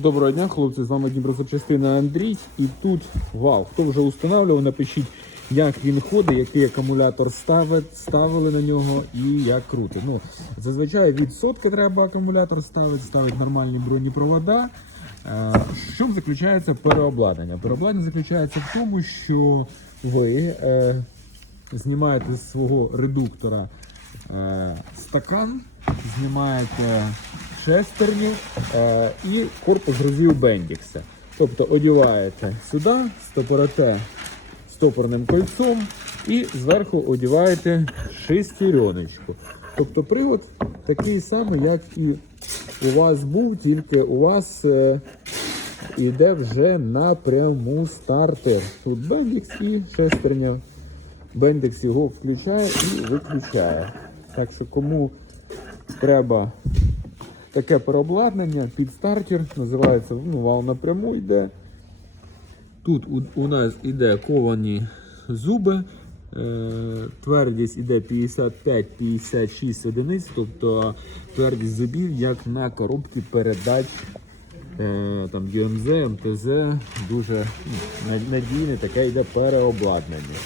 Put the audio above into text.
Доброго дня, хлопці, з вами Дніпрозапчастина Андрій. І тут, вау, хто вже установлював, напишіть, як він ходить, який акумулятор ставить, ставили на нього і як крутить. Ну, зазвичай від сотки треба акумулятор ставити, ставить нормальні бронепровода. Е, В чому заключається переобладнання? Переобладнання заключається в тому, що ви е, знімаєте з свого редуктора е, стакан, знімаєте шестерню е, і корпус грузів Бендікса. Тобто одіваєте сюди, стопорите стопорним кольцом і зверху одіваєте шестереночку. Тобто привод такий самий, як і у вас був, тільки у вас е, іде вже напряму стартер. Тут Бендікс і шестерня. Бендекс його включає і виключає. Так що кому треба таке переобладнання під стартер, називається ну, вал напряму йде. Тут у, у нас іде ковані зуби. Е, твердість іде 55-56 одиниць, тобто твердість зубів, як на коробці передач е, там ДМЗ, МТЗ, дуже ну, надійне таке йде переобладнання.